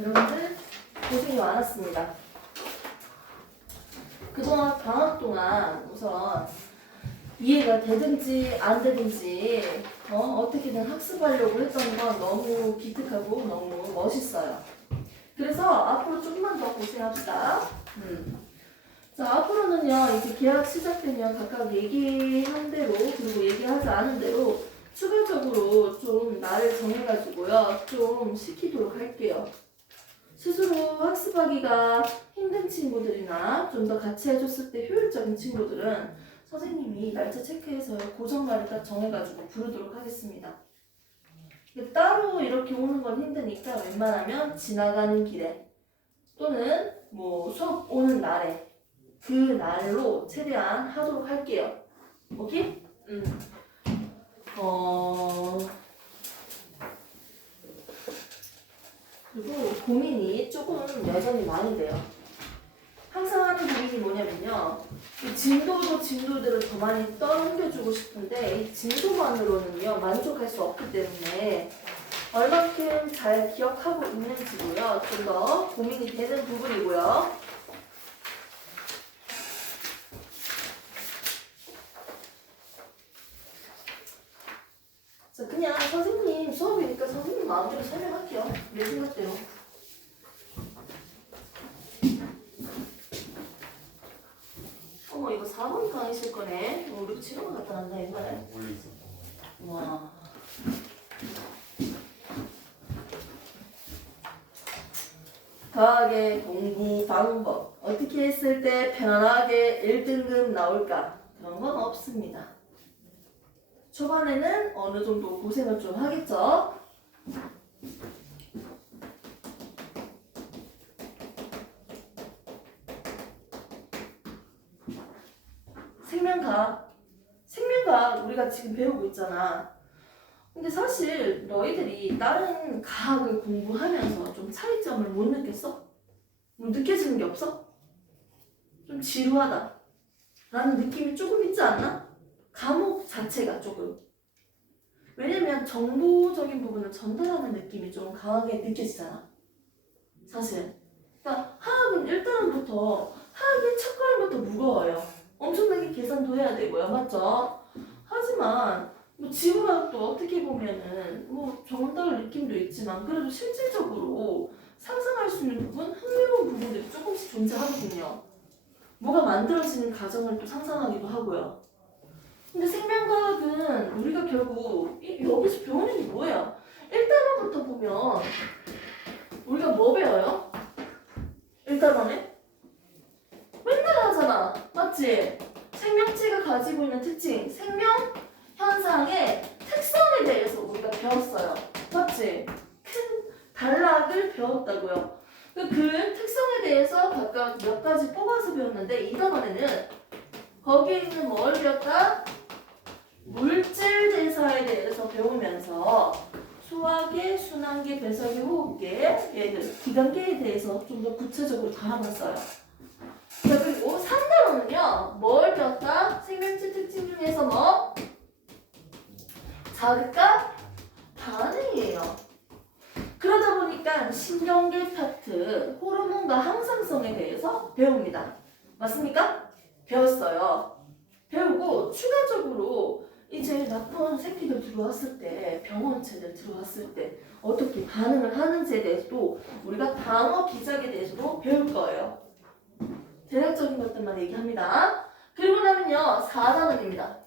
여러분들 고생이 많았습니다. 그동안 방학 동안 우선 이해가 되든지 안 되든지 어떻게든 학습하려고 했던 건 너무 기특하고 너무 멋있어요. 그래서 앞으로 조금만 더 고생합시다. 자, 앞으로는요, 이제 계약 시작되면 각각 얘기한 대로, 그리고 얘기하지 않은 대로 추가적으로 좀 날을 정해가지고요, 좀 시키도록 할게요. 스스로 학습하기가 힘든 친구들이나 좀 더 같이 해줬을 때 효율적인 친구들은 선생님이 날짜 체크해서 고정 날을 딱 정해가지고 부르도록 하겠습니다. 따로 이렇게 오는 건 힘드니까 웬만하면 지나가는 길에 또는 뭐 수업 오는 날에 그 날로 최대한 하도록 할게요. 오케이? 그리고 고민이 조금 여전히 많이 돼요. 항상 하는 고민이 뭐냐면요. 이 진도들을 더 많이 떠넘겨주고 싶은데 이 진도만으로는요 만족할 수 없기 때문에 얼만큼 잘 기억하고 있는지고요. 좀 더 고민이 되는 부분이고요. 자, 그냥 선생님 수업이니까 선생님 마음대로 설명할게요. 내 생각대로. 어머, 이거 4번 강의실 거네. 우리 치료가 갖다 놨나 옛날에? 원래 있었던 거. 와. 과학의 공부 방법. 어떻게 했을 때 편하게 1등급 나올까? 그런 건 없습니다. 초반에는 어느 정도 고생을 좀 하겠죠? 생명과학 우리가 지금 배우고 있잖아. 근데 사실 너희들이 다른 과학을 공부하면서 좀 차이점을 못 느꼈어? 뭐 느껴지는 게 없어? 좀 지루하다 라는 느낌이 조금 있지 않나? 과목 자체가 조금. 왜냐면 정보적인 부분을 전달하는 느낌이 좀 강하게 느껴지잖아. 사실. 그러니까 화학은 일단부터 화학의 첫걸음부터 무거워요. 엄청나게 계산도 해야 되고요. 맞죠? 하지만 뭐 지구과학도 어떻게 보면은 뭐 정답을 느낌도 있지만 그래도 실질적으로 상상할 수 있는 부분, 흥미로운 부분들이 조금씩 존재하거든요. 뭐가 만들어지는 과정을 또 상상하기도 하고요. 근데 생명과학은 우리가 결국 여기서 배우는 게 뭐예요? 1단원부터 보면 우리가 뭐 배워요? 1단원에? 맨날 하잖아. 맞지? 생명체가 가지고 있는 특징, 생명 현상의 특성에 대해서 우리가 배웠어요. 맞지? 큰 단락을 배웠다고요. 그 특성에 대해서 각각 몇 가지 뽑아서 배웠는데 이 단원에는 거기에 있는 뭘 배웠다? 물질 대사에 대해서 배우면서 소화계, 순환계, 배설계, 호흡계 얘들 기관계에 대해서 좀 더 구체적으로 알아봤어요. 자, 그리고 3단원은요 뭘 배웠다? 생명체 특징 중에서 뭐? 자극과 반응이에요. 그러다 보니까 신경계 파트, 호르몬과 항상성에 대해서 배웁니다. 맞습니까? 배웠어요. 배우고 추가적으로 이제 나쁜 새끼들 들어왔을 때, 병원체들 들어왔을 때 어떻게 반응을 하는지에 대해서도 우리가 방어 기작에 대해서도 배울 거예요. 대략적인 것들만 얘기합니다. 그리고 나면요 4단원입니다.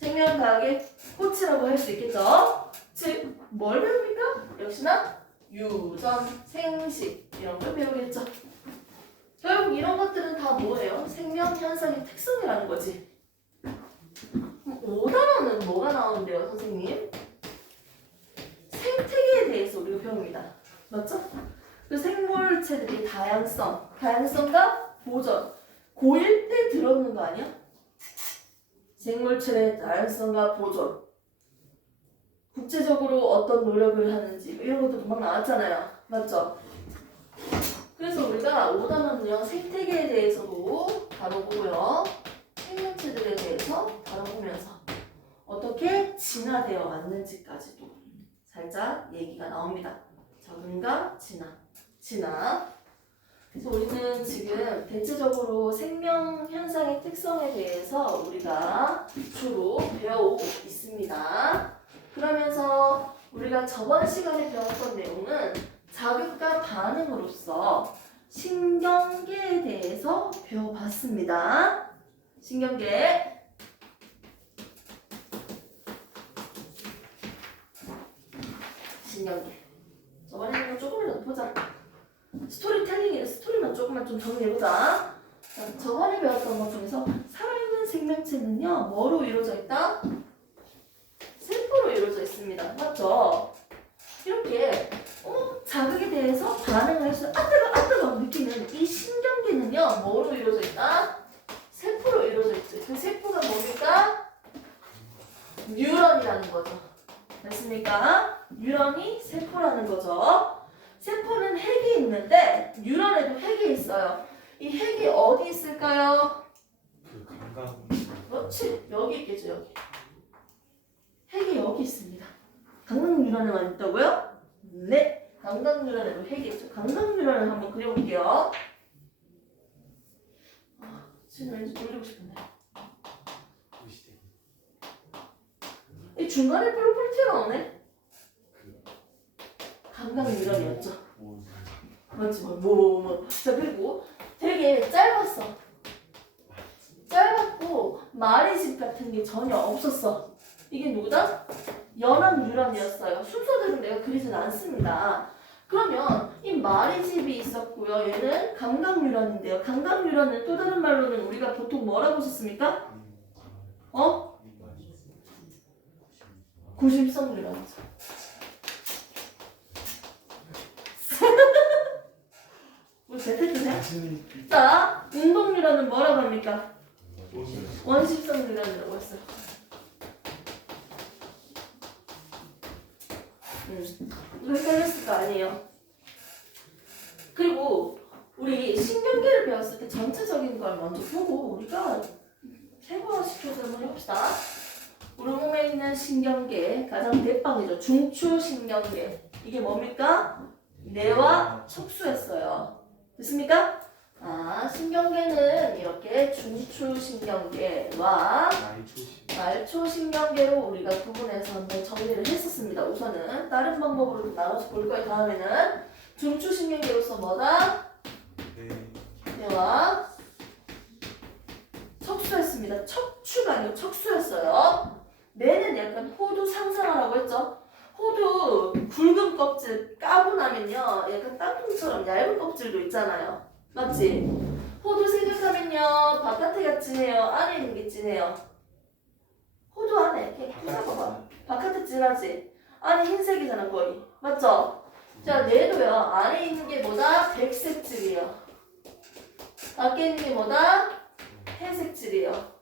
생명과학의 꽃이라고 할 수 있겠죠? 즉, 뭘 배웁니까? 역시나 유전, 생식 이런 걸 배우겠죠. 결국 이런 것들은 다 뭐예요? 생명 현상의 특성이라는 거지. 5단원은 뭐가 나오는데요, 선생님? 생태계에 대해서 우리가 배웁니다. 맞죠? 그 생물체들의 다양성과 보전. 고1 때 들었는 거 아니야? 생물체의 다양성과 보존. 국제적으로 어떤 노력을 하는지 이런 것도 막 나왔잖아요. 맞죠? 그래서 우리가 5단원은요 생태계에 대해서도 다뤄보고요. 생명체들에 대해서 다뤄보면서 어떻게 진화되어 왔는지까지도 살짝 얘기가 나옵니다. 적응과 진화. 그래서 우리는 지금 대체적으로 생명 현상의 특성에 대해서 우리가 주로 배워오고 있습니다. 그러면서 우리가 저번 시간에 배웠던 내용은 자극과 반응으로서 신경계에 대해서 배워봤습니다. 신경계. 저번에는 조금이라도 보자. 스토리텔링이래. 스토리만 조금만 좀 정리해보자. 자, 저번에 배웠던 것 중에서 살아있는 생명체는요, 뭐로 이루어져 있다? 세포로 이루어져 있습니다. 맞죠? 이렇게 자극에 대해서 반응을 해서 뜨거 느끼는 이 신경계는요, 뭐로 이루어져 있다? 세포로 이루어져 있죠. 그 세포가 뭡니까? 뉴런이라는 거죠. 됐습니까? 뉴런이 세포라는 거죠. 세포는 핵이 있는데 뉴런에도 핵이 있어요. 이 핵이 어디 있을까요? 그 감각. 그렇지. 여기 있겠죠. 여기. 핵이 여기 있습니다. 감각 뉴런에만 있다고요? 네. 감각 뉴런에도 핵이 있죠. 감각 뉴런을 한번 그려볼게요. 지금 왠지 돌리고 싶은데. 이 중간에 뿔뿔 튀어나오네. 감각 뉴런이었죠. 맞지? 자, 그리고 되게 짧았어. 짧았고 말의 집 같은 게 전혀 없었어. 이게 누구다? 연합 뉴런이었어요. 순서대로 내가 그리진 않습니다. 그러면 이 말의 집이 있었고요. 얘는 감각 뉴런인데요. 감각 뉴런은 또 다른 말로는 우리가 보통 뭐라고 썼습니까? 구심성 뉴런이죠. 우리 배틀트네? 자, 운동 뉴런은 뭐라고 합니까? 원심성 뉴런이라고 했어요. 이거 헷갈렸을 거 아니에요. 그리고 우리 신경계를 배웠을 때 전체적인 걸 먼저 보고 우리가 세부화시켜서 한번 해봅시다. 우리 몸에 있는 신경계 가장 대빵이죠. 중추신경계. 이게 뭡니까? 뇌와 척수였어요. 됐습니까? 신경계는 이렇게 중추신경계와 말초신경계로 우리가 구분해서 한번 정리를 했었습니다. 우선은 다른 방법으로 나눠서 볼 거예요. 다음에는 중추신경계로서 뭐다? 뇌와 척수였습니다. 척추가 아니고 척수였어요. 뇌는 약간 호두 상상하라고 했죠. 호두 굵은 껍질 까고 나면요, 약간 땅콩처럼 얇은 껍질도 있잖아요. 맞지? 호두 생각하면요, 바깥에가 진해요? 안에 있는 게 진해요? 호두 안에 이렇게 해봐봐. 바깥에 진하지? 안에 흰색이잖아 거의. 맞죠? 자, 뇌도요, 안에 있는 게 뭐다? 백색질이에요. 밖에 있는 게 뭐다? 회색질이에요.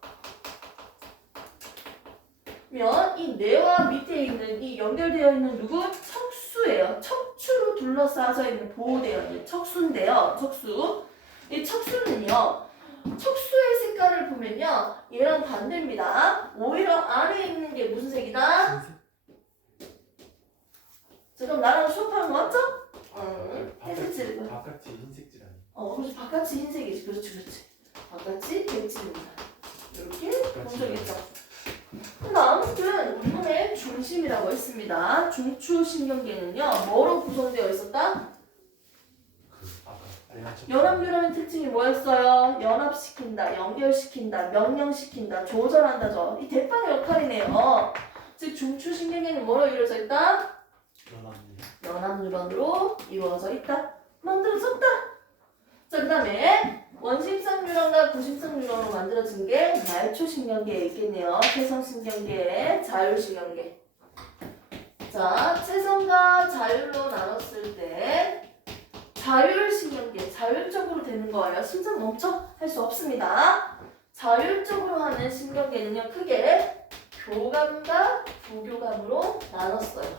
면 이 뇌와 밑에 있는 이 연결되어 있는 누구? 척수예요. 척추로 둘러싸여 있는 보호되어 있는 척수인데요. 척수. 이 척수는요. 척수의 색깔을 보면요. 얘랑 반대입니다. 오히려 안에 있는 게 무슨 색이다? 자, 그럼 나랑 수업하는 거 맞죠? 회색질. 바깥이 흰색질 아니야? 그렇지. 바깥이 흰색이지. 그렇지. 바깥이 백질입니다. 이렇게 본 적 있죠? 근데 아무튼 우리 몸의 중심이라고 했습니다. 중추신경계는요. 뭐로 구성되어 있었다? 연합 뉴런의 특징이 뭐였어요? 연합시킨다, 연결시킨다, 명령시킨다, 조절한다죠. 이 대빵의 역할이네요. 즉 중추신경계는 뭐로 이루어져 있다? 연합 뉴런으로 이루어져 있다. 만들어졌다. 자, 그 다음에 원심성 뉴런과 구심성 뉴런으로 만들어진 게 말초신경계에 있겠네요. 체성신경계, 자율신경계. 자, 체성과 자율로 나눴을 때 자율신경계, 자율적으로 되는 거예요. 심장 멈춰? 할 수 없습니다. 자율적으로 하는 신경계는요, 크게 교감과 부교감으로 나눴어요.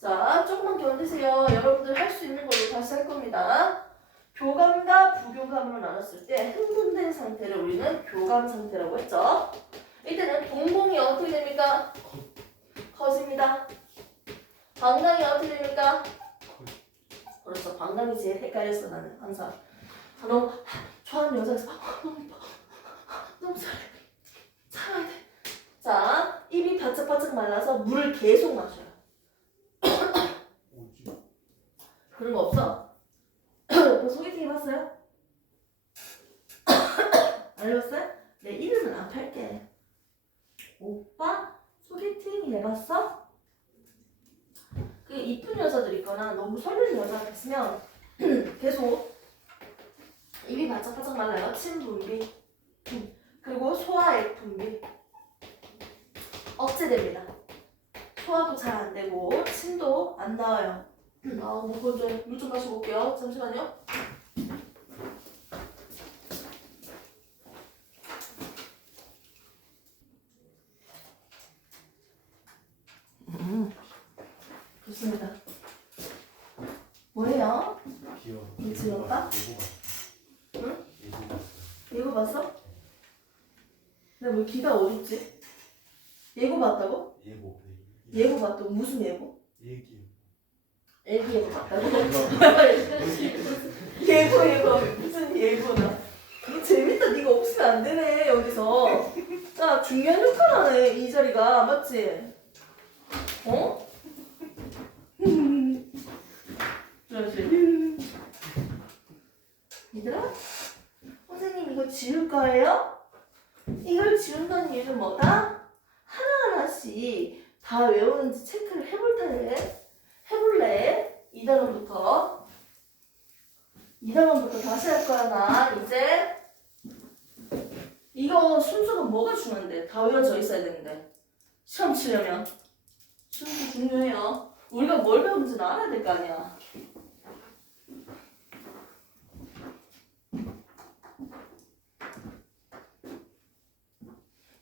자, 조금만 견디세요. 여러분들 할 수 있는 걸로 다시 할 겁니다. 교감과 부교감으로 나눴을 때 흥분된 상태를 우리는 교감 상태라고 했죠. 이때는 동공이 어떻게 됩니까? 커집니다. 방광이 어떻게 됩니까? 그렇죠. 방광이 제일 헷갈렸어 나는 항상. 너무 좋아하는 여자에서 너무 참아야 돼. 자, 입이 바짝바짝 말라서 물을 계속 마셔요. 오줌. 그런 거 없어? 너 소개팅 해봤어요? 안 해봤어요? 내 이름은 안 팔게. 오빠 소개팅 해봤어? 그 이쁜 여자들 있거나 너무 설레는 여자가 있으면 계속 입이 바짝바짝 말라요. 침 분비 그리고 소화액 분비 억제됩니다. 소화도 잘 안 되고 침도 안 나와요. 목 건조해. 물 좀 마시고 올게요. 잠시만요. 좋습니다. 뭐예요? 귀여워. 미치겠다? 응? 예고 봤어? 근데 왜 귀가 어둡지? 예고 봤다고? 예고. 예고 봤다고? 무슨 예고? 얘기요. 애기 예고 봤다고? 예고 무슨 예고나? 너 재밌다. 네가 없으면 안 되네 여기서. 자 중요한 역할 하네 이 자리가 맞지? 어? 그렇지. 얘들아, 선생님 이거 지울 거예요? 이걸 지운다는 이유는 뭐다? 하나하나씩 다 외우는지 체크를 해볼래? 2단원부터 다시 할 거야 나 이제. 이거 순서가 뭐가 중요한데? 다 외워져 있어야 되는데 시험 치려면 순서 중요해요. 우리가 뭘 배우는지는 알아야 될 거 아니야.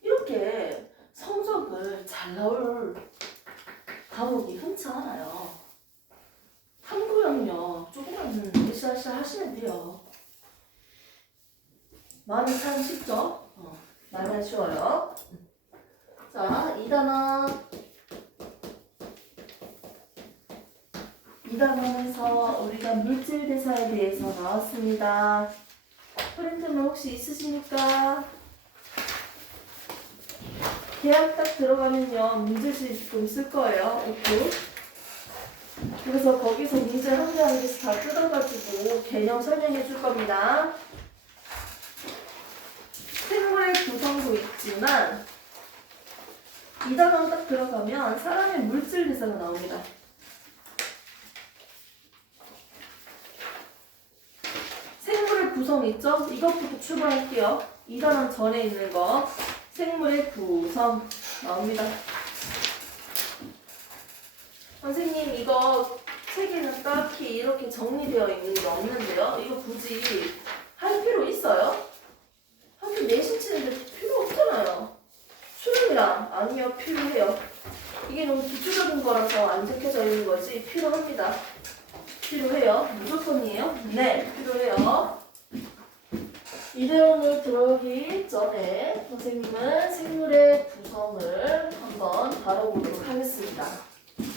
이렇게 성적을 잘 나올 과목이 흔치 않아요. 탐구 영역 조금만 으쌰으쌰 하시면 돼요. 마음이 참 쉽죠? 말만 쉬워요. 자, 2단원에서 우리가 물질 대사에 대해서 나왔습니다. 프린트는 혹시 있으십니까? 대학 딱 들어가면요 문제집 좀 쓸 거예요. 오프. 그래서 거기서 문제 한 개 한 개씩 다 뜯어가지고 개념 설명해 줄 겁니다. 생물의 구성도 있지만 2단원 딱 들어가면 사람의 물질 대사가 나옵니다. 생물의 구성 있죠? 이것부터 출발할게요. 2단원 전에 있는 거 생물의 구성 나옵니다. 선생님 이거 책에는 딱히 이렇게 정리되어 있는 게 없는데요. 이거 굳이 할 필요 있어요? 학교 내신 치는데 필요 없잖아요. 수능이랑 아니요 필요해요. 이게 너무 기초적인 거라서 안 적혀져 있는 거지 필요합니다. 필요해요. 무조건이에요. 네 필요해요. 이대원을 들어오기 전에 선생님은 생물의 구성을 한번 다뤄보도록 하겠습니다.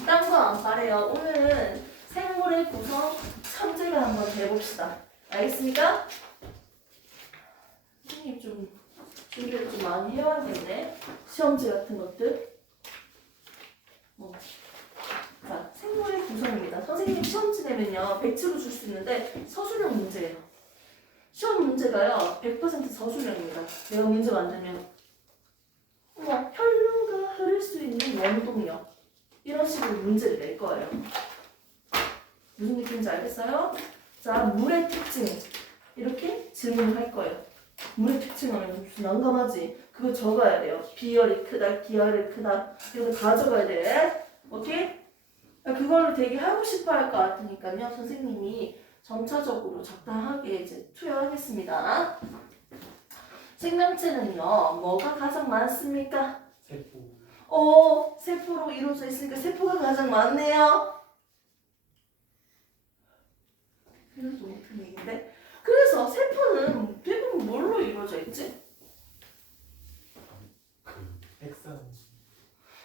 딴 거 안 바래요. 오늘은 생물의 구성 천재를 한번 해봅시다. 알겠습니까? 선생님 좀 준비를 좀 많이 해와야겠네. 시험지 같은 것들. 자, 생물의 구성입니다. 선생님 시험지 내면요 100치로 줄 수 있는데 서술형 문제예요. 시험 문제가요 100% 서술형입니다. 내가 문제 만들면 혈류가 흐를 수 있는 원동력 이런 식으로 문제를 낼 거예요. 무슨 느낌인지 알겠어요? 자, 물의 특징 이렇게 질문을 할 거예요. 물의 특징 하면 좀 난감하지? 그거 적어야 돼요. 비열이 크다, 기열이 크다 이거 가져가야 돼. 오케이? 그걸로 되게 하고 싶어 할 것 같으니까요. 선생님이 점차적으로 적당하게 이제 투여하겠습니다. 생명체는요, 뭐가 가장 많습니까? 세포. 세포로 이루어져 있으니까 세포가 가장 많네요. 그래서 높은 얘기인데. 그래서 세포는 대부분 뭘로 이루어져 있지? 핵산.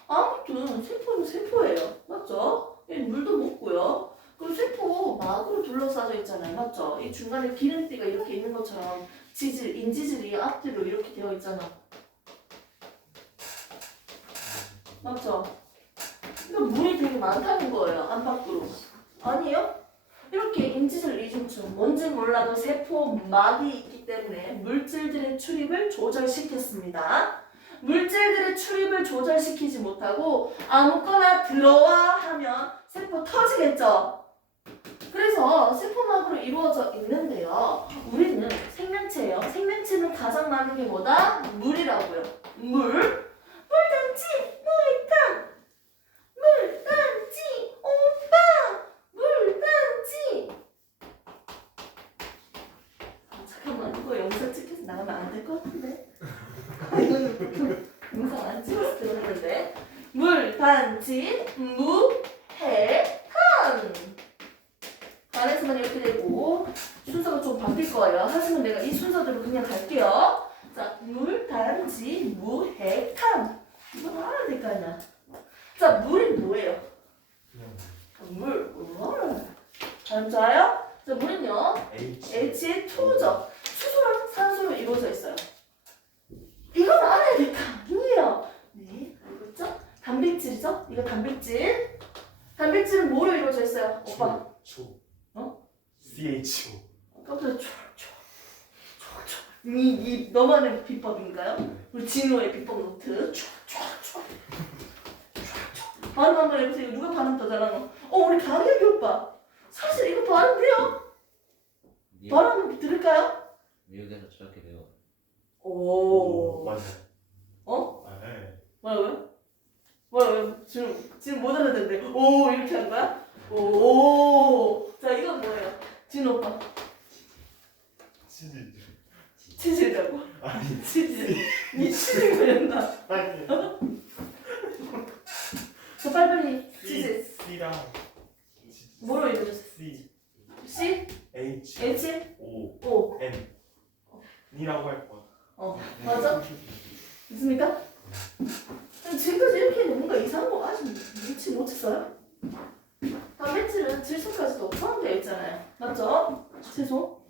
아무튼 세포는 세포예요. 맞죠? 이 물도 먹고요. 그리고 세포 막으로 둘러싸여 있잖아요. 맞죠? 이 중간에 기름띠가 이렇게 있는 것처럼 지질, 인지질이 앞뒤로 이렇게 되어 있잖아. 맞죠? 그러니까 물이 되게 많다는 거예요. 안팎으로. 아니에요? 이렇게 인지질 이중층, 뭔지 몰라도 세포 막이 있기 때문에 물질들의 출입을 조절시켰습니다. 물질들의 출입을 조절시키지 못하고 아무거나 들어와 하면 세포 터지겠죠? 그래서 세포막으로 이루어져 있는데요. 우리는 생명체예요. 생명체는 가장 많은 게 뭐다? 물이라고요. 물단지, 물탕, 물단지, 오빠, 물단지. 잠깐만, 이거 영상 찍혀서 나가면 안 될 것 같은데. 이거는 영상 안 찍어서 들었는데. 물단지, 무해탄. 안에서만 이렇게 되고 순서가 좀 바뀔 거예요. 하지만 내가 이 순서대로 그냥 갈게요. 자, 물, 단지, 무, 해, 탕. 이거 알아야 될 거 아니야. 자, 물이 뭐예요? 물. 다음 좋아요? 자, 물은요. H2죠. 수소랑 산소로 이루어져 있어요. 이건 알아야 될 거 아니에요. 네, 알겠죠? 단백질이죠? 이거 단백질. 단백질은 뭐로 이루어져 있어요? 오빠. 초. 어? CHO. 깜짝이야. 이 너만의 비법인가요? 우리 진호의 비법 노트. 발음 한번 해보세요. 누가 발음 더 잘하노? 우리 강혁이 오빠. 사실 이거 발음 돼요? 발음 한번 들을까요? 미국에서 저렇게 배워. 오. 맞아요. 어? 아, 네. 뭐라고요? 지금 못 알아듣는데. 오 이렇게 한 거야? 오. 자 이건 뭐예요? 진호 오빠. 치즈. 치즈라고? 아니. 치즈. 니 치즈 그랬나? 아니. 자 빨리빨리 치즈. C랑 뭐로 이루어졌어? C C? H H? O O. N 이라고 할 거야. 맞아? 있습니까? 지금까지 이렇게 했는데 뭔가 이상한 거 아직 눈치 못 챘어요? 단백질은 질소까지도 포함되어 있잖아요. 맞죠? 채소?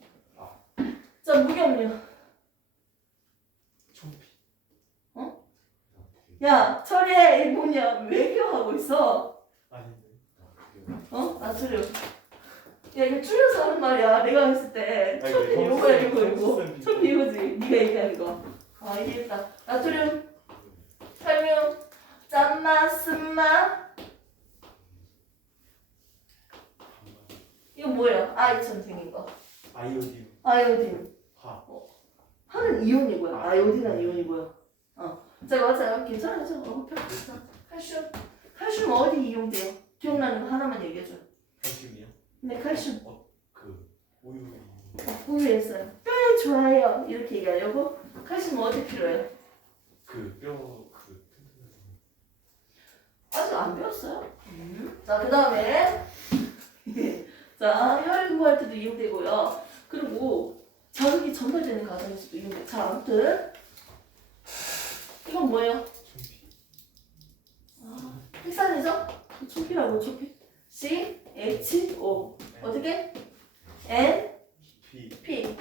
자, 무게음료. 총피. 야, 처리해. 이 뭐냐? 외교하고 있어. 아닌데. 나트륨. 야, 이거 줄여서 하는 말이야. 내가 했을 때. 아니, 처리 네, 이거야, 컴슨 이거. 처리 이거지. 네가 얘기하는 거. 이해했다. 나트륨, 칼륨, 짠맛, 쓴맛. 이거 뭐예요? 아이처럼 생긴 거. 아이오딘. 아이오딘. 화. 하는 이온이고요. 아이오딘은 이온이고요. 자, 맞아요. 괜찮아요. 자, 칼슘. 칼슘 어디 이용돼요? 기억나는 거 하나만 얘기해줘. 칼슘이요? 네, 칼슘. 그 우유에. 우유에 있어요. 뼈에 좋아요. 이렇게 얘기하려고. 칼슘 어디 필요해요? 그뼈그 아직 안 배웠어요. 자, 그 다음에 자, 혈액 공부할 때도 이용되고요. 그리고 자극이 전달되는 과정에서도 이용돼요. 자, 아무튼 이건 뭐예요? 총피. 핵산이죠? 초피라고 초피. C, H, O. 어떻게? N, P. P.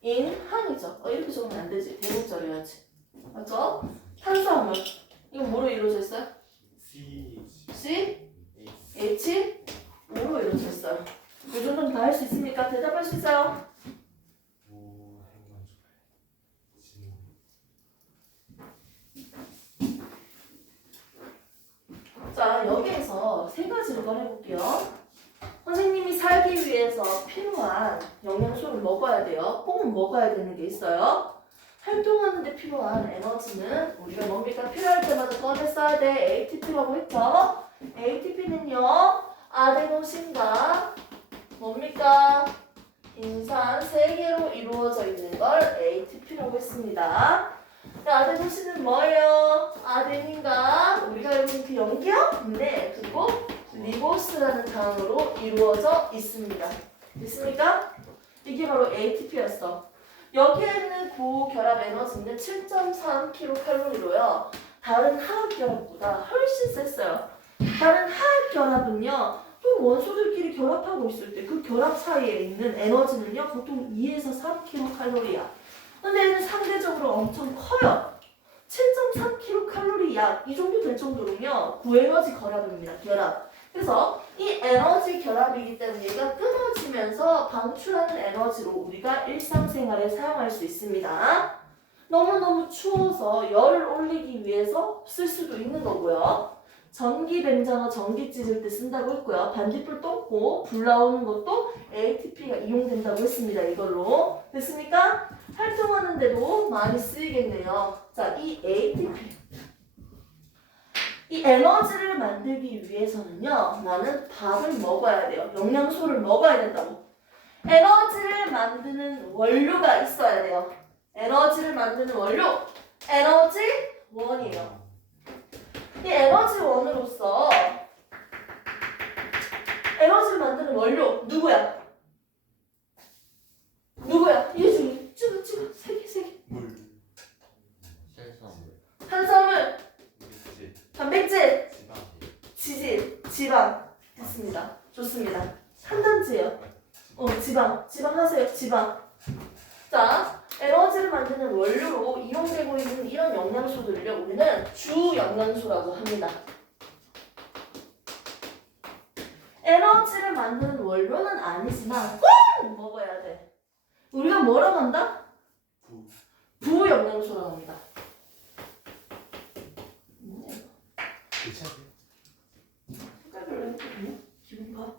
인, 한이죠. 이렇게 적으면 안 되지. 대문자로 해야지. 맞죠? 탄수화물. 이건 뭐로 이루어져 있어요? C. C, H. H, O로 이루어져 있어요. 이 정도는 다 할 수 있습니까? 대답할 수 있어요? 오 행만 진. 자, 여기에서 세 가지를 꺼내볼게요. 선생님이 살기 위해서 필요한 영양소를 먹어야 돼요. 꼭 먹어야 되는 게 있어요. 활동하는 데 필요한 에너지는 우리가 뭡니까? 필요할 때마다 꺼내 써야 돼. ATP라고 했죠? ATP는요. 아데노신과 뭡니까? 인산 3개로 이루어져 있는 걸 ATP라고 했습니다. 아데노신은 뭐예요? 아데닌과 우리가 알고 있는 그 염기요? 네, 그리고 리보스라는 단어로 이루어져 있습니다. 됐습니까? 이게 바로 ATP였어. 여기에 있는 고결합 에너지는 7.3kcal로요. 다른 화학결합보다 훨씬 셌어요. 다른 화학 결합은요, 또 원소들끼리 결합하고 있을 때 그 결합 사이에 있는 에너지는요, 보통 2에서 3kcal야. 근데 얘는 상대적으로 엄청 커요. 7.3kcal 약, 이 정도 될 정도로요, 고에너지 결합입니다. 결합. 그래서 이 에너지 결합이기 때문에 얘가 끊어지면서 방출하는 에너지로 우리가 일상생활에 사용할 수 있습니다. 너무너무 추워서 열을 올리기 위해서 쓸 수도 있는 거고요. 전기 뱀장어 전기 찢을 때 쓴다고 했고요. 반딧불 떴고 불 나오는 것도 ATP가 이용된다고 했습니다. 이걸로. 됐습니까? 활동하는데도 많이 쓰이겠네요. 자, 이 ATP. 이 에너지를 만들기 위해서는요, 나는 밥을 먹어야 돼요. 영양소를 먹어야 된다고. 에너지를 만드는 원료가 있어야 돼요. 에너지를 만드는 원료, 에너지원이에요. 이 에너지원으로서 에너지를 만드는 원료 누구야? 누구야? 이 중에 찍어 세 개. 물, 실수함을. 탄수화물, 물질, 단백질, 지방, 지질, 지방. 됐습니다. 좋습니다. 한 단지예요. 지방 하세요. 지방. 자, 에너지를 만드는 원료로 이용되고 있는 이런 영양소들을요, 우리는 주 영양소라고 합니다. 에너지를 만드는 원료는 아니지만 꼭 먹어야 돼. 우리가 뭐라고 한다? 부, 부영양소라고 합니다. 뭐야 이거? 괜찮아요? 색깔별로 했거든요. 기분 봐.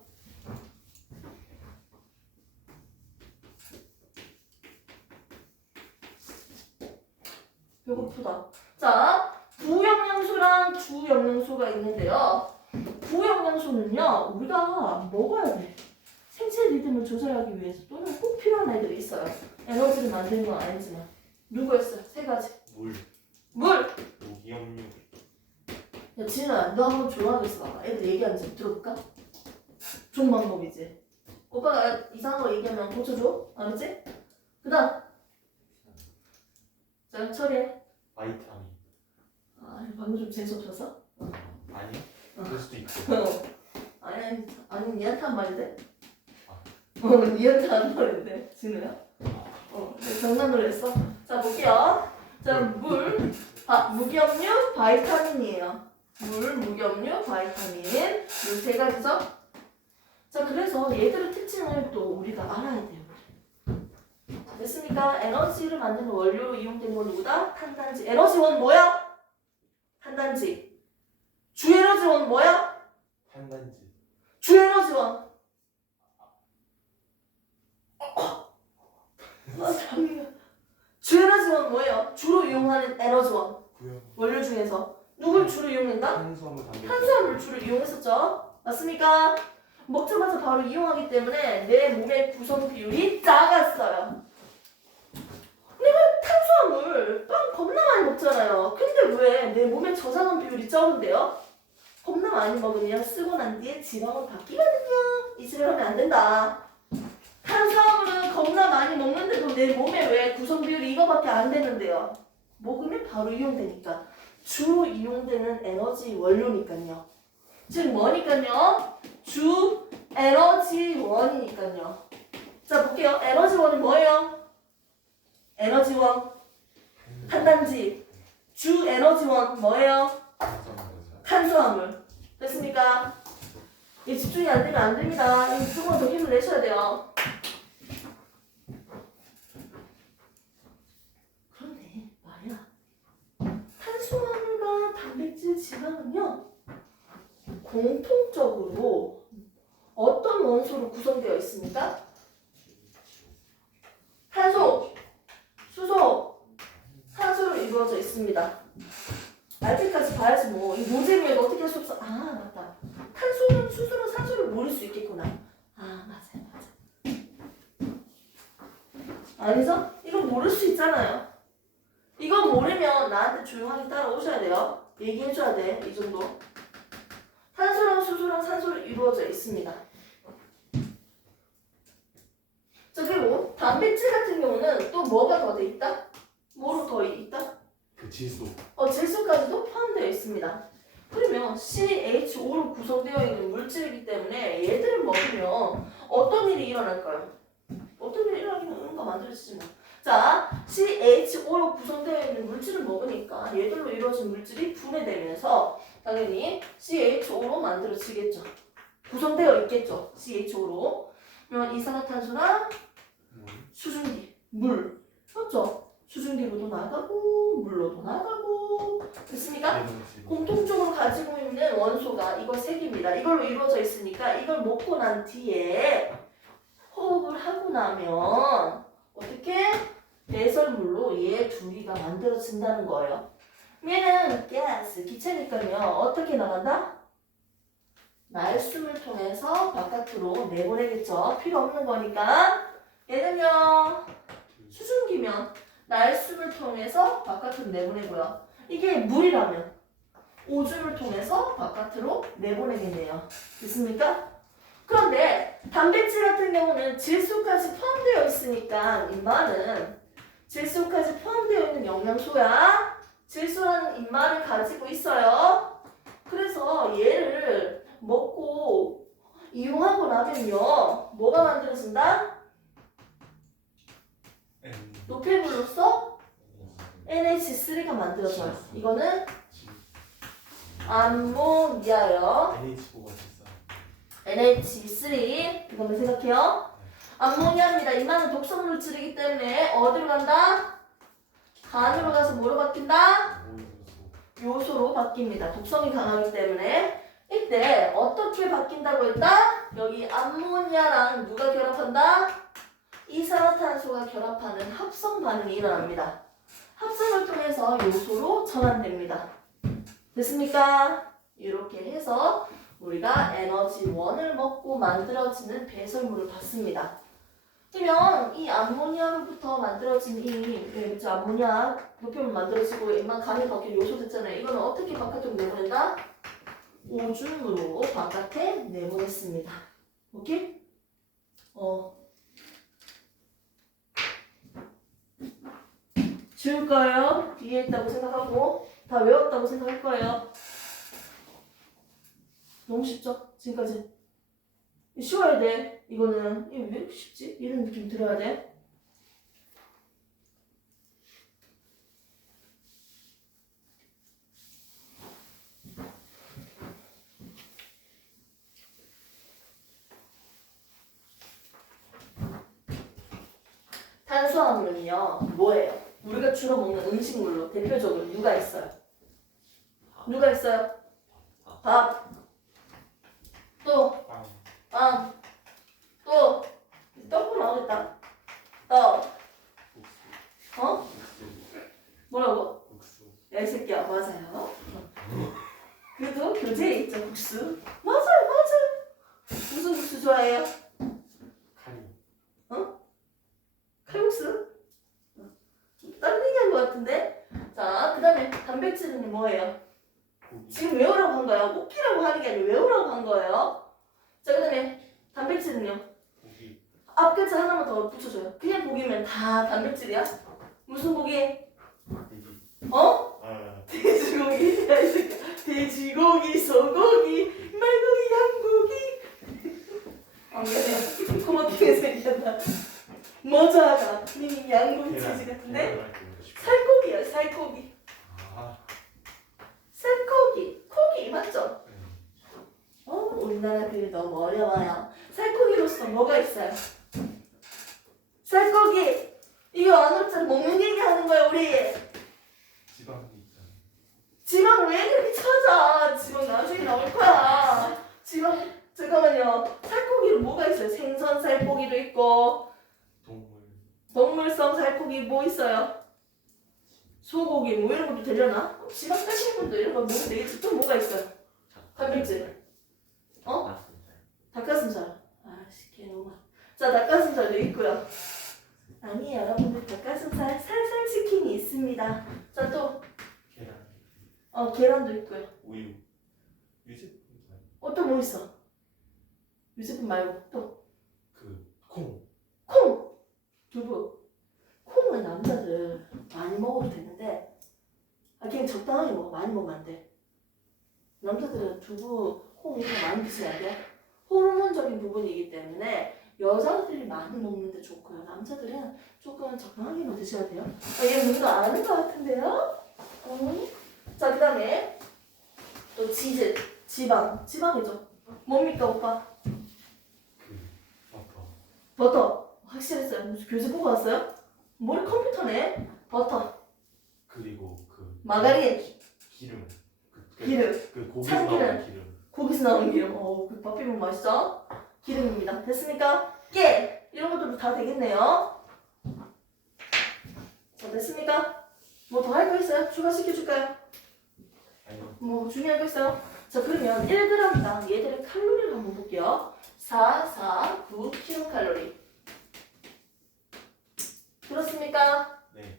배고프다. 자, 부영양소랑 주영양소가 있는데요. 부영양소는요, 우리가 먹어야 돼. 생체 리듬을 조절하기 위해서 또는 꼭 필요한 애들이 있어요. 에너지를 만드는 건 아니지만. 누구였어요? 세 가지. 물, 물! 무기염류, 야, 진우야, 너 한번 조용하게 있어봐. 애들 얘기하는지 들어볼까? 좋은 방법이지. 오빠가 이상한 거 얘기하면 고쳐줘. 알았지? 그 다음. 자, 처리해. 바이타민. 아, 방금 좀 재수없어서? 아니요? 어. 그럴 수도 있고. 아니, 니한테 한 말인데? 니한테 한 말인데, 진우야? 네, 장난으로 했어. 자, 볼게요. 자, 물, 무기염류, 바이타민이에요. 물, 무기염류, 바이타민. 이 세 가지죠? 자, 그래서 얘들의 특징을 또 우리가 알아야 돼요. 자, 됐습니까? 에너지를 만드는 원료로 이용되는 건 누구다? 탄단지. 에너지원 뭐야? 탄단지. 주에너지원 뭐야? 탄단지, 주에너지원. 주에너지원 뭐예요? 주로 이용하는 에너지원. 구형, 원료 중에서 누굴 주로 이용한다? 탄수화물, 단백질. 탄수화물 주로 이용했었죠? 맞습니까? 먹자마자 바로 이용하기 때문에 내 몸의 구성 비율이 작았어요. 내가 탄수화물 빵 겁나 많이 먹잖아요. 근데 왜 내 몸의 저장한 비율이 적은데요? 겁나 많이 먹으면 쓰고 난 뒤에 지방으로 바뀌거든요. 이질을 하면 안 된다. 탄수화물은 겁나 많이 먹는데도 내 몸에 왜 구성 비율이 이거밖에 안 되는데요? 먹으면 바로 이용되니까. 주로 이용되는 에너지 원료니까요. 즉 뭐니까요? 주 에너지원이니까요. 자, 볼게요. 에너지원은 뭐예요? 에너지원 탄단지. 주 에너지원 뭐예요? 탄수화물. 탄수화물. 됐습니까? 이 집중이 안 되면 안 됩니다. 이 조금 더 힘을 내셔야 돼요. 그런데 말이야. 탄수화물과 단백질, 지방은요, 공통적으로 어떤 원소로 구성되어 있습니까? 탄소, 수소, 산소로 이루어져 있습니다. 알 때까지 봐야지 뭐. 이 노잼이어도 어떻게 할 수 없어. 아, 맞다. 탄소는 수소는 산소를 모를 수 있겠구나. 아, 맞아요. 아니죠? 이거 모를 수 있잖아요. 이거 모르면 나한테 조용하게 따라오셔야 돼요. 얘기해줘야 돼. 이 정도. 탄소랑 수소랑 산소로 이루어져 있습니다. 자, 그리고 단백질 같은 경우는 또 뭐가 더 돼 있다? 뭐로 더 있다? 그 질소, 질소까지도 포함되어 있습니다. 그러면 CH5로 구성되어 있는 물질이기 때문에 얘들을 먹으면 어떤 일이 일어날까요? 어떤 일이 일어나긴 하는가 만들어지지 뭐. 자, CH5로 구성되어 있는 물질을 먹으니까 얘들로 이루어진 물질이 분해되면서 당연히 CH5로 만들어지겠죠. 구성되어 있겠죠. CH5로. 그러면 이산화탄소나 수증기, 물, 맞죠? 수증기로도 나가고 물로도 나가고 됐습니까? 공통적으로 가지고 있는 원소가 이거 세 개입니다. 이걸로 이루어져 있으니까 이걸 먹고 난 뒤에 호흡을 하고 나면 어떻게? 배설물로 얘 두 개가 만들어진다는 거예요. 얘는 가스, 기체니까요. 어떻게 나간다? 날숨을 통해서 바깥으로 내보내겠죠. 필요 없는 거니까. 얘는요. 수증기면 날숨을 통해서 바깥으로 내보내고요. 이게 물이라면 오줌을 통해서 바깥으로 내보내겠네요. 됐습니까? 그런데 단백질 같은 경우는 질소까지 포함되어 있으니까 인마는 질소까지 포함되어 있는 영양소야. 질소라는 인마를 가지고 있어요. 그래서 얘를 먹고 이용하고 나면요. 뭐가 만들어진다? 노폐물로서 NH3가 만들어져요. 이거는 암모니아요. NH5가 있어. NH3 이거만 생각해요. 암모니아입니다. 이만은 독성 물질이기 때문에 어디로 간다? 간으로 가서 뭐로 바뀐다? 요소로 바뀝니다. 독성이 강하기 때문에 이때 어떻게 바뀐다고 했다? 여기 암모니아랑 누가 결합한다? 이산화탄소가 결합하는 합성 반응이 일어납니다. 합성을 통해서 요소로 전환됩니다. 됐습니까? 이렇게 해서 우리가 에너지1을 먹고 만들어지는 배설물을 봤습니다. 그러면 이 암모니아로부터 만들어진 그렇죠? 암모니아 노폐물 만들어지고 엠만 간에 박힌 요소 됐잖아요. 이거는 어떻게 바깥으로 내보낸다? 오줌으로 바깥에 내보냈습니다. 오케이? 지울 거예요. 뒤에 있다고 생각하고 다 외웠다고 생각할 거예요. 너무 쉽죠? 지금까지. 쉬워야 돼. 이거는 이거 왜 이렇게 쉽지? 이런 느낌 들어야 돼. 탄수화물은요 뭐예요? 우리가 주로 먹는 음식물로 대표적으로 누가 있어요? 누가 있어요? 밥. 또 빵. 또 떡국 나오겠다. 떡. 뭐라고? 야 이 새끼야 맞아요. 그래도 교재에 있죠 국수. 맞아요. 무슨 국수 좋아해요? 칼국수? 다른 얘기한 것 같은데? 자, 그 다음에 단백질은 뭐예요? 지금 외우라고 한 거예요. 웃기라고 하는 게 아니고 외우라고 한 거예요. 자, 그 다음에 단백질은요? 앞 글자 하나만 더 붙여줘요. 그냥 고기면 다 단백질이야? 무슨 고기? 돼지고기. 야, 이 새끼야. 돼지고기, 소고기, 말고기, 양고기. 미안해. 고맙게 생겼다. 모자가 니 양고기 치즈 같은데? 살코기야, 살코기. 살코기, 코기 맞죠? 우리나라들이 너무 어려워요. 살코기로서 뭐가 있어요? 살코기. 이거 안 어렵잖아. 먹는 얘기 하는 거야 우리. 지방이 있잖아. 지방 왜 그렇게 찾아? 지방 나중에 나올 거야. 지방 잠깐만요. 살코기로 뭐가 있어요? 생선 살코기도 있고 동물성 살코기 뭐 있어요? 소고기 뭐 이런 것도 되려나? 지방 빼신 분도 이런 거 먹으면 되겠지. 또 뭐가 있어요? 단백질. 닭가슴살. 아씨 개놈아. 자 닭가슴살도 있고요. 아니 여러분들 닭가슴살 살살 치킨이 있습니다. 자 또 계란도 있고요. 우유. 유제품. 또 뭐 있어? 유제품 말고 또 콩. 콩! 두부. 콩은 남자들 많이 먹어도 되는데 그냥 적당하게 먹어. 많이 먹으면 안 돼. 남자들은 두부 콩 이런 거 많이 드셔야 돼요. 호르몬적인 부분이기 때문에 여자들이 많이 먹는데 좋고요. 남자들은 조금 적당하게만 드셔야 돼요. 얘 뭔가 아는 것 같은데요? 자, 그 다음에 또 치즈, 지방이죠. 뭡니까 오빠? 그 버터. 버터. 확실했어요. 무슨 교재 보고 왔어요? 머리 컴퓨터네. 버터, 그리고 그 마가린, 기름. 기름, 그 고기에서 참기름. 나오는 기름. 고기에서 나오는 기름. 그 밥 비빔 맛있죠? 기름입니다. 됐습니까? 깨 이런 것들도 다 되겠네요. 자, 됐습니까? 뭐 더 할 거 있어요? 추가시켜줄까요? 아니요. 뭐 중요한 거 있어요? 자, 그러면 1g당 얘들의 칼로리를 한번 볼게요. 449 킬로칼로리. 들었습니까? 네.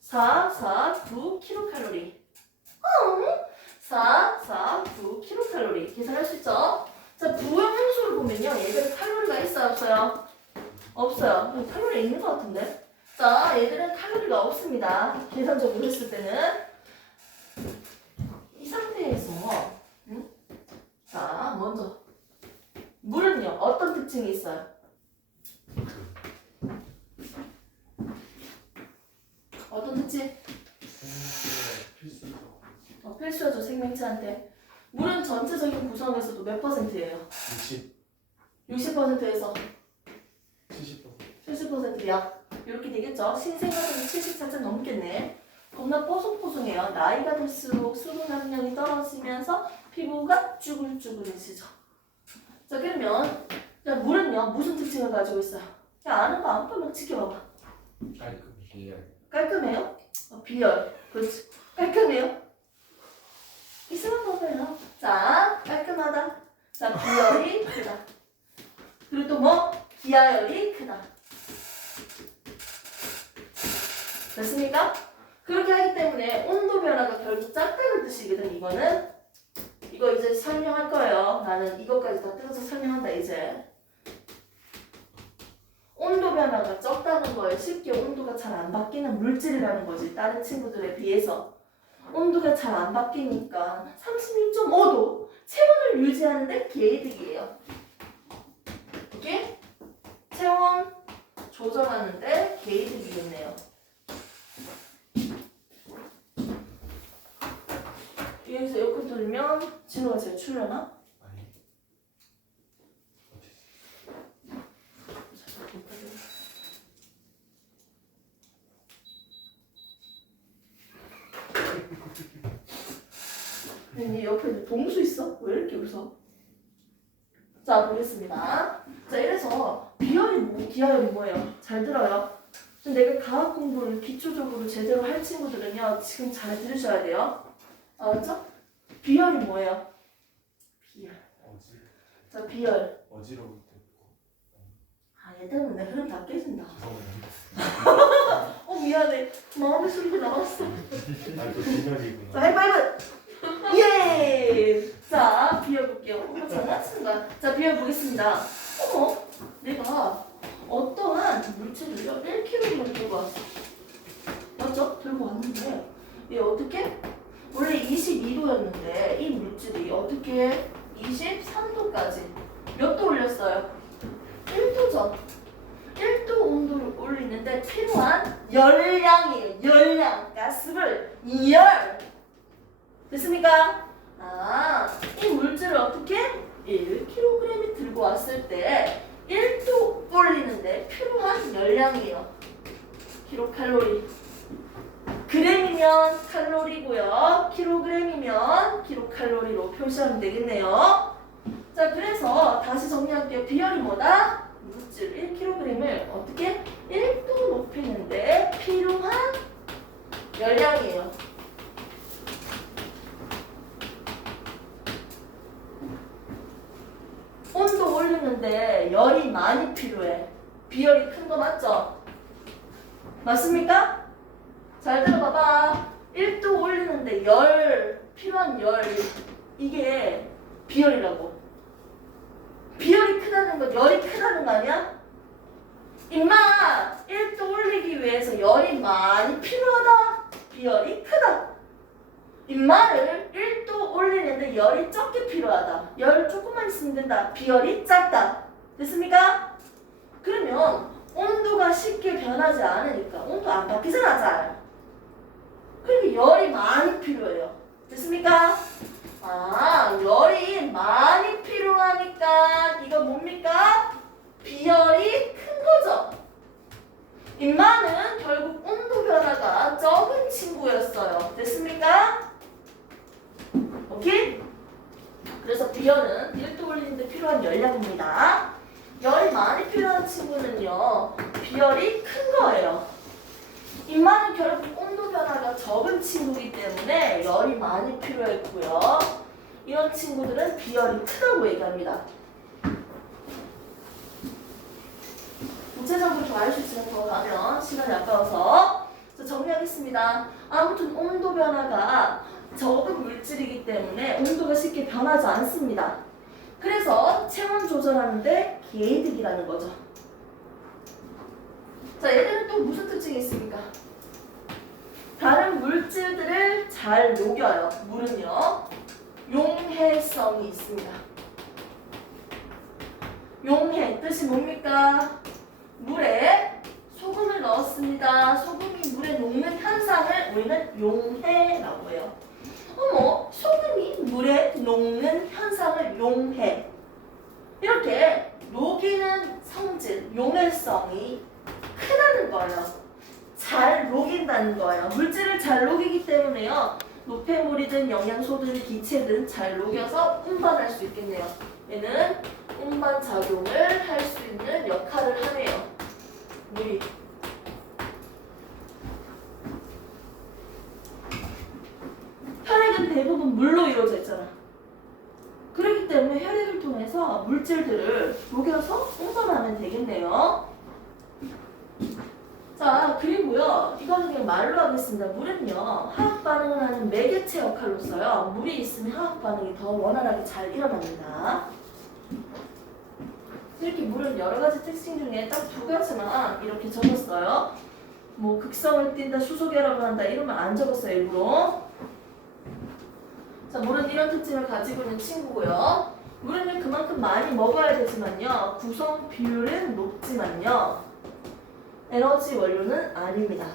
449 킬로칼로리. 449 킬로칼로리. 계산할 수 있죠? 자, 부용 함수를 보면요. 얘들은 칼로리가 있어요, 없어요? 없어요. 칼로리 있는 것 같은데? 자, 얘들은 칼로리가 없습니다. 계산적으로 했을 때는. 이 상태에서, 자, 먼저. 물은요, 어떤 특징이 있어요? 어떤 특징? 필수죠. 필수하죠, 생명체한테. 물은 전체적인 구성에서도 몇 %예요? 60%에서 70%. 70%야. 이렇게 되겠죠? 신생아들은 70 살짝 넘겠네. 겁나 뽀송뽀송해요. 나이가 들수록 수분 함량이 떨어지면서 피부가 쭈글쭈글해지죠. 자, 그러면 야, 물은요, 무슨 특징을 가지고 있어요? 야, 아는 거 아무거나 막 지켜봐봐. 깔끔. 비열. 깔끔해요? 비열. 그렇지. 깔끔해요? 이승만 봐봐요. 자, 깔끔하다. 자, 비열이 크다. 그리고 또 뭐? 기하열이 크다. 됐습니까? 그렇게 하기 때문에 온도 변화가 결국 작다는 뜻이거든, 이거는. 이거 이제 설명할 거예요. 나는 이것까지 다 뜯어서 설명한다, 이제. 온도 변화가 적다는 거예요. 쉽게 온도가 잘 안 바뀌는 물질이라는 거지. 다른 친구들에 비해서. 온도가 잘 안 바뀌니까 36.5도 체온을 유지하는데 개이득이에요. 오케이? 체온 조절하는데 개이득이겠네요. 여기서 에어컨 틀면 진호가 제일 추려나? 아니. 네 옆에 동수 있어? 왜 이렇게 웃어? 자, 보겠습니다. 자, 이래서 비열이 뭐, 기하열이 뭐예요? 잘 들어요. 좀 내가 과학 공부를 기초적으로 제대로 할 친구들은요, 지금 잘 들으셔야 돼요. 알았죠? 비열이 뭐예요? 비열. 자, 비열. 어지러울 때. 얘 때문에 내 흐름 다 깨진다. 죄송해요. 미안해. 마음의 소리가 나왔어. 아또 기절이구나. 자, 하이파이브! 예! 자, 비워볼게요. 장난치는 거야. 자, 비워보겠습니다. 내가 어떠한 물체를요, 1kg를 들고 왔어. 맞죠? 들고 왔는데, 얘 어떻게? 원래 22도였는데, 이 물질이 어떻게 23도까지 몇 도 올렸어요? 1도죠. 1도 온도를 올리는데 필요한 열량이에요. 열량. 가스를 열. 됐습니까? 이 물질을 어떻게? 1kg이 들고 왔을 때 1도 올리는데 필요한 열량이에요. 킬로칼로리. 그램이면 칼로리고요. 킬로그램이면 킬로칼로리로 표시하면 되겠네요. 자, 그래서 다시 정리할게요. 비열이 뭐다? 물질 1kg을 어떻게? 1도 높이는데 필요한 열량이에요. 온도 올리는데 열이 많이 필요해. 비열이 큰 거 맞죠? 맞습니까? 잘 들어봐봐. 1도 올리는데 필요한 열, 이게 비열이라고. 비열이 크다는 건 열이 크다는 거 아니야? 임마! 1도 올리기 위해서 열이 많이 필요하다. 비열이 크다. 임마를 1도 올리는 근데 열이 적게 필요하다. 열 조금만 있으면 된다. 비열이 작다. 됐습니까? 그러면 온도가 쉽게 변하지 않으니까 온도 안 바뀌잖아 잘. 그러니까 열이 많이 필요해요. 됐습니까? 아, 열이 많이 필요하니까 이거 뭡니까? 비열이 큰 거죠. 인마는 결국 온도 변화가 적은 친구였어요. 됐습니까? 오케이? 그래서 비열은 1도 올리는데 필요한 열량입니다. 열이 많이 필요한 친구는요, 비열이 큰 거예요. 인마는 결국 온도 변화가 적은 친구이기 때문에 열이 많이 필요했고요. 이런 친구들은 비열이 크다고 얘기합니다. 구체적으로 더 알 수 있으면 더 가면 시간이 아까워서 정리하겠습니다. 아무튼 온도 변화가 적은 물질이기 때문에 온도가 쉽게 변하지 않습니다. 그래서 체온 조절하는데 개이득이라는 거죠. 자, 얘들은 또 무슨 특징이 있습니까? 다른 물질들을 잘 녹여요. 물은요, 용해성이 있습니다. 용해, 뜻이 뭡니까? 물에 소금을 넣었습니다. 소금이 물에 녹는 현상을 우리는 용해라고 해요. 어머, 소금이 물에 녹는 현상을 용해. 이렇게 녹이는 성질, 용해성이 크다는 거예요. 잘 녹인다는 거예요. 물질을 잘 녹이기 때문에요. 노폐물이든 영양소든 기체든 잘 녹여서 운반할 수 있겠네요. 얘는 운반 작용을 할 수 있는 역할을 하네요. 물이. 혈액은 대부분 물로 이루어져 있잖아. 그렇기 때문에 혈액을 통해서 물질들을 녹여서 운반하면 되겠네요. 자, 그리고요, 이거는 그냥 말로 하겠습니다. 물은요, 화학 반응을 하는 매개체 역할로서요, 물이 있으면 화학 반응이 더 원활하게 잘 일어납니다. 이렇게 물은 여러 가지 특징 중에 딱 두 가지만 이렇게 적었어요. 뭐 극성을 띈다, 수소결합을 한다 이러면 안 적었어요, 일부러. 자, 물은 이런 특징을 가지고 있는 친구고요. 물은 그만큼 많이 먹어야 되지만요, 구성 비율은 높지만요, 에너지 원료는 아닙니다.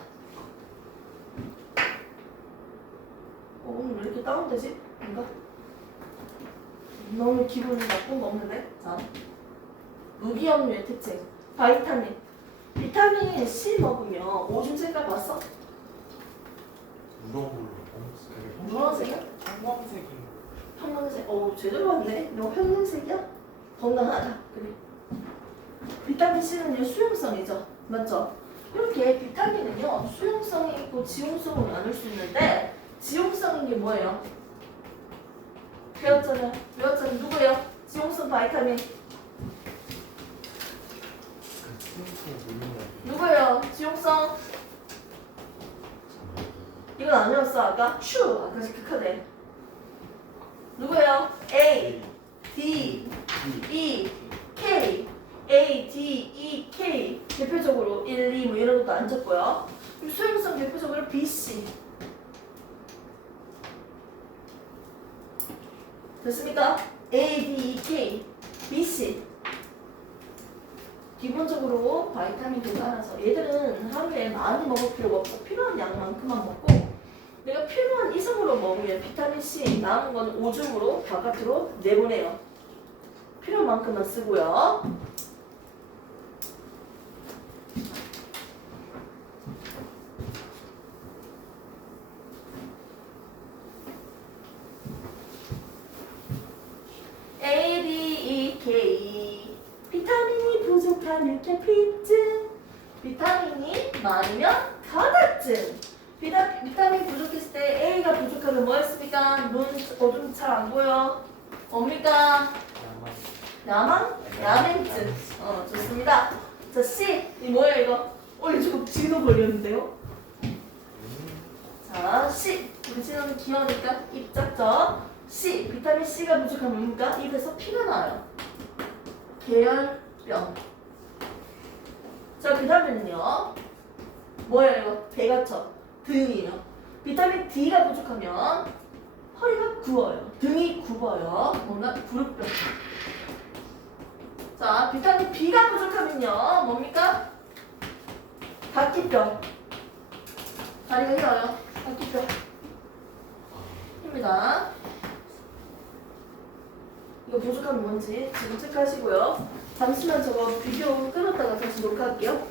오늘 왜 이렇게 다운되지? 뭔가? 너무 기분 나쁜 거 없는데? 자, 무기염류의 특징. 바이타민. 비타민 C 먹으면 오줌 색깔 봤어? 누런 걸로 노란색이야? 형광색인 형광색. 제대로 봤네. 너 형광색이야? 건강하다. 그래. 비타민 C는요, 수용성이죠. 맞죠? 이렇게 비타민은요, 수용성이 있고 지용성으로 나눌 수 있는데, 지용성인 게 뭐예요? 배웠잖아요. 누구예요? 지용성 바이타민. 누구예요? 지용성. 이건 아니었어, 아까? 슈! 아까 극하네. 누구예요? A, D, E, K. A, D, E, K 대표적으로 1, 2 뭐 이런 것도 안 적고요. 수용성 대표적으로 B, C. 됐습니까? A, D, E, K, B, C. 기본적으로 바이타민들이 많아서 얘들은 하루에 많이 먹을 필요가 없고 필요한 양만큼만 먹고 내가 필요한 이상으로 먹으면 비타민 C 남은 건 오줌으로 바깥으로 내보내요. 필요한 만큼만 쓰고요. A, D, E, K 비타민이 부족한 유캐피증 비타민이 많으면 가다증 비타민 부족했을 때 A가 부족하면 뭐였습니까? 눈 어둠 잘 안 보여 뭡니까? 야만증 좋습니다. 자 C 이 뭐야 이거? 이거 진호 걸렸는데요? 자 C 우리 진호는 귀여우니까 입 작죠? C 비타민 C가 부족하면 뭡니까? 입에서 피가 나요. 계열병. 자, 그 다음에는요. 뭐예요, 이거? 배가 쳐. 등이에요. 비타민 D가 부족하면 허리가 굽어요. 등이 굽어요. 뭐나 부르뼈. 자, 비타민 B가 부족하면요. 뭡니까? 다리뼈. 다리가 휘어요. 다리뼈. 입니다. 이거 부족하면 뭔지 지금 체크하시고요. 잠시만 저거 비디오 끊었다가 다시 녹화할게요.